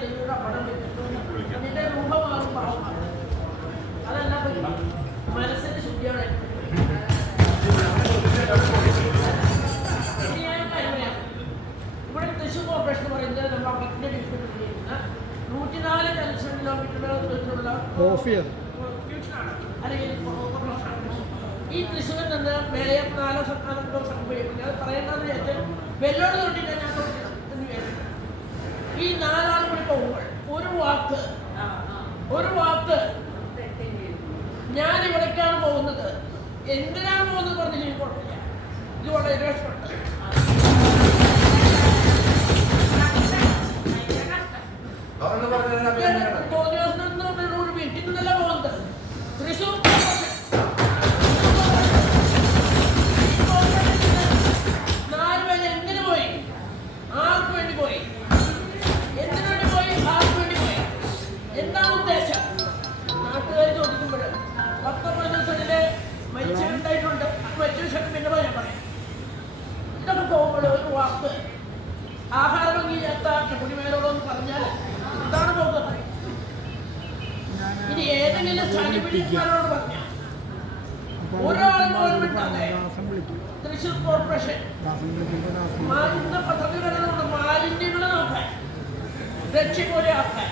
പടം വെച്ചിട്ടു അതിന്റെ രൂപമാകും ഭാവമാണ്. അതല്ല മനസ്സിന്റെ ശുദ്ധിയാണ്. ഇവിടെ തൃശ്ശൂർ കോർപ്പറേഷൻ പറയുന്നത് നമ്മൾ അമ്പത്തിന്റെ ഡിവിഷനിൽ 104 ചലച്ചിത്ര കിലോമീറ്ററുള്ള അല്ലെങ്കിൽ ഈ തൃശ്ശൂരിൽ നിന്ന് മേളയെ 4 സംസ്ഥാനങ്ങളോ സംഭവിക്കുന്നത് അത് പറയേണ്ടതെന്ന് വെച്ചാൽ വെല്ലോട് തൊട്ടില്ല ഞാൻ തൊട്ടില്ല എന്ന് വിചാരിച്ചു. ഈ 4 ആൾ കൂടി പോകുമ്പോൾ ഒരു വാക്ക് ഞാൻ ഇവിടേക്കാണ് പോകുന്നത്, എന്തിനാണ് പോകുന്നത് പറഞ്ഞില്ല കുഴപ്പമില്ല. ഇത് വളരെ രക്ഷപ്പെട്ടു. വീട്ടിൽ നിന്നല്ല പോകുന്നത്. തൃശ്ശൂർ 4 പേര് എന്തിനു പോയി? ആർക്ക് വേണ്ടി പോയി? എന്തിനു വേണ്ടി പോയി? ആർക്ക് വേണ്ടി പോയി? എന്താണ് ഉദ്ദേശം? നാട്ടുകാർ ചോദിക്കുമ്പോൾ 10-15 സെക്കൻഡിലെ മരിച്ചുണ്ടായിട്ടുണ്ട്. മരിച്ച ശേഷം പിന്നെ ഞാൻ പറയാം. ഇതൊക്കെ പോകുമ്പോൾ ഒരു വാക്ക് ആഹാരഭംഗിയില്ലാത്ത കുടിമേലോടെന്ന് പറഞ്ഞാൽ ഇതാണ് പോകുന്നത്. ഇനി ഏതെങ്കിലും സ്ഥാനിപിടിക്കാരോട് പറഞ്ഞാൽ ഒരാളും പോലും ഇട്ടാതെ തൃശ്ശൂർ കോർപ്പറേഷൻ മാലിന്യ പദ്ധതി വരുന്നുണ്ട്. മാലിന്യങ്ങളെ നോക്കാൻ രക്ഷ പോലെ ആക്കാൻ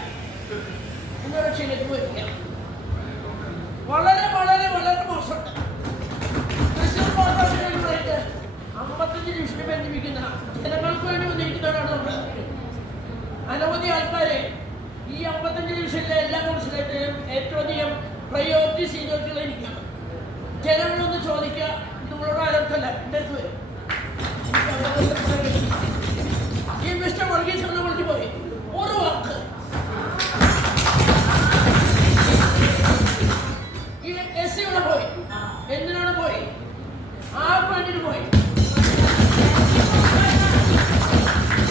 എന്ന രക്ഷയിലേക്ക് വരിക വളരെ വളരെ വളരെ മോശമുണ്ട്. തൃശ്ശൂർ കോർപ്പറേഷനായിട്ട് 55 ഡിവിഷന് ബന്ധിപ്പിക്കുന്ന ജനങ്ങൾക്ക് വേണ്ടി വന്നിരിക്കുന്നവരാണ് നമ്മൾ. അനവധി ആൾക്കാരെ ഈ 55 ഡിവിഷനിലെ എല്ലാ കൗൺസിലേറ്റിലും ഏറ്റവും അധികം പ്രയോറിറ്റി സീനിയോറിറ്റികൾ ഇരിക്കണം. ജനങ്ങളൊന്ന് ചോദിക്കുക, നിങ്ങളോട് ആരോഗ്യമല്ല എൻ്റെ അടുത്ത് വരും. ഈ മിസ്റ്റർ വർഗീസ് ഒന്ന് വിളിച്ചു പോയി ഒരു വാക്ക്. ഈ SC ഇവിടെ പോയി, എന്തിനാണ് പോയി? ആർക്ക് വേണ്ടിയിട്ട് പോയി?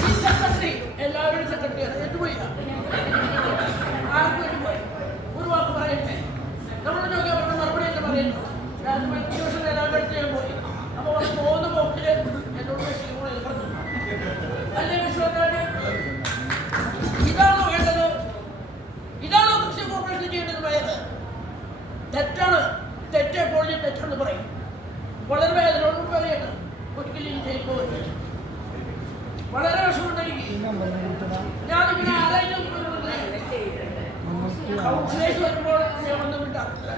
ഈ സെക്രട്ടറി എല്ലാവരുടെയും സെക്രട്ടറിയാണ്. എന്ത് പോയി? ആർക്ക് വേണ്ടി പോയി? ഒരു വാക്ക് പറയട്ടെ. നമ്മൾ നോക്കിയാൽ പറഞ്ഞ മറുപടി എന്ന് പറയുന്നു. ട്യൂഷൻ എല്ലാവരുടെ ഞാൻ പോയി. അപ്പോൾ അവിടെ പോകുന്ന പോക്കില് എന്നോട് പറഞ്ഞു അല്ലേ വിശ്വനാഥ്, ഇതാണോ വേണ്ടത്? ഇതാണോ തൃശ്ശൂർ കോർപ്പറേഷൻ ചെയ്യേണ്ടത്? പോയത് തെറ്റാണ്. തെറ്റെപ്പോൾ തെറ്റാണെന്ന് പറയും. വളരെ വേദനയോട് പറയണം. ഒരിക്കലും ചെയ്യുമ്പോൾ വളരെ വിഷമുണ്ട് എനിക്ക്. ഞാനിങ്ങനെ ആരായിട്ടും കൗൺസിലേഴ്സ് വരുമ്പോൾ ഞാൻ ഒന്നും ഉണ്ടാവില്ല.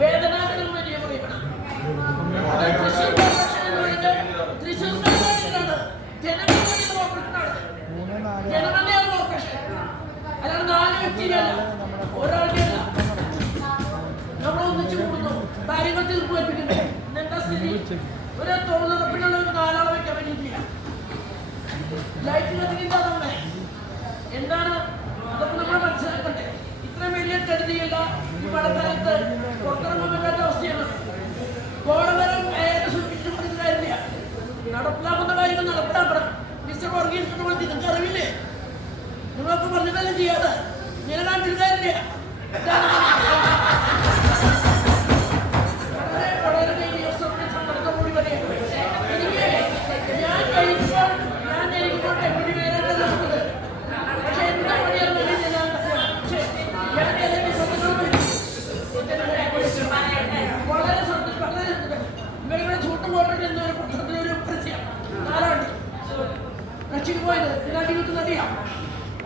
വേദനാജനം വലിയ പറയണം. തൃശ്ശൂർ കോർപ്പറേഷനാണ് ജനങ്ങളുടെ കോർപ്പറേഷനാണ്. ജനങ്ങളുടെയാണ് കോർപ്പറേഷൻ. അല്ലാണ്ട് 4 വ്യക്തികളല്ല, ഒരാളുടെയല്ല. നമ്മൾ ഒന്നിച്ചു കൂടുന്നു, കാര്യങ്ങൾ തീർപ്പുവെപ്പിക്കുന്നു. എന്താ സ്ഥിതി? ഒരു തൊഴിലുറപ്പിനുള്ള ഒരു 4 ആളെ വയ്ക്കാൻ വേണ്ടിയിട്ടില്ല. ലൈറ്റ് കത്തിക്കുന്ന തന്നെ എന്താണ്? അതൊക്കെ നമ്മൾ മനസ്സിലാക്കണ്ടേ? ഇത്രയും വലിയ കരുതിയുള്ള ഈ മഴക്കാലത്ത് പുറത്തിറങ്ങാൻ പറ്റാത്ത അവസ്ഥയാണ്. കോടതരം ഏറെ സൂചിപ്പിച്ചു കൊടുക്കുന്ന കാര്യമില്ല. നടപ്പിലാക്കുന്ന കാര്യങ്ങൾ നടപ്പിലാക്കണം. മിസ്റ്റർ വർഗീസ് എന്ന് പറഞ്ഞ് നിങ്ങൾക്ക് അറിവില്ലേ? നിങ്ങളൊക്കെ പറഞ്ഞതല്ലേ ചെയ്യാതെ ഞാൻ കാണിച്ചിട്ട് കാര്യമില്ല.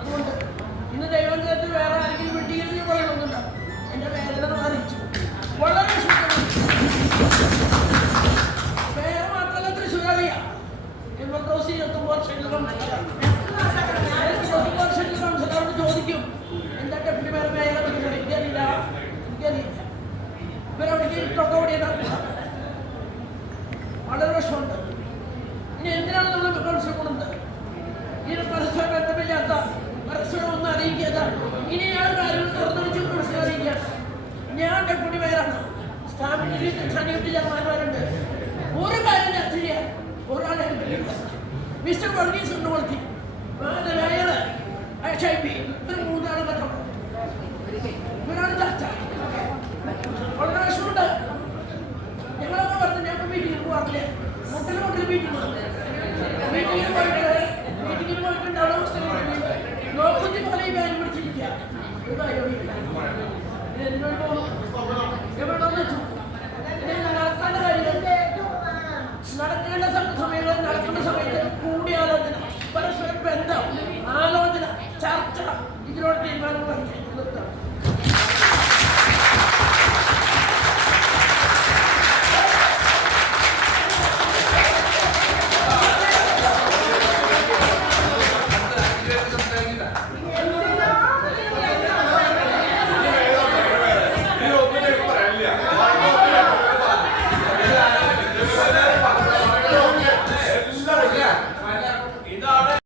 അതുകൊണ്ട് ഇന്ന് ദൈവത്തിൽ വേറെ ആരെങ്കിലും വെട്ടിയിരുന്ന് പറയണമെന്നുണ്ട്. എന്റെ വേദന അറിയിച്ചു. വളരെ വേറെ മാത്രമല്ല തൃശ്ശൂരറിയ 29 വർഷങ്ങളോട് ചോദിക്കും എന്താ ഡെപ്യൂട്ടി മേയർ മേയർ എനിക്കറിയില്ല. ഇവരവിടേക്ക് ഇട്ടൊക്കെ ഓടിയതാണ്. വളരെ വിഷമുണ്ട്. ഇനി എന്തിനാണ് നമ്മൾ കൗൺസിൽ കൊടുക്കുന്നത്? ഇതിന് പരസ്പര ബന്ധമില്ലാത്ത പരസ്പരം ഒന്നും അറിയിക്കാത്ത ഇനി ഞാൻ കാര്യങ്ങൾ തുറന്നു വെച്ച് പരസ്പരം അറിയിക്കുകയാണ്. ഞാൻ ഡെപ്യൂട്ടി മേയറാണ്. സ്റ്റാമ്പിന്റെ ചെയർമാന്മാരുണ്ട്. ഒരു കാര്യം ചർച്ച ചെയ്യാൻ ഒരാളെ മിസ്റ്റർ വർഗീസ് കൊണ്ട് കൊടുത്തി മേയർ ഷൈബി ഇവർ 3 ആൾ കണ്ടു. ഇവരാണ് ചർച്ച. വളരെ വിഷമുണ്ട്. ഞങ്ങളൊക്കെ പറഞ്ഞു ഞങ്ങൾ മീറ്റിംഗിൽ പോകാറില്ല. മുട്ടിൽ മീറ്റിംഗ് മീറ്റിംഗിൽ പോയിട്ട് നോക്കുത്തി കാര്യമില്ല. എന്നോട് തോന്നും എവിടെന്ന് വെച്ചു നടത്തേണ്ട കാര്യം നടക്കേണ്ട സമയങ്ങളിൽ നടക്കുന്ന സമയത്ത് കൂടിയാലോചന, പരസ്പരം ബന്ധം, ആലോചന, ചർച്ച, ഇതിനോട് തീരുമാനങ്ങൾ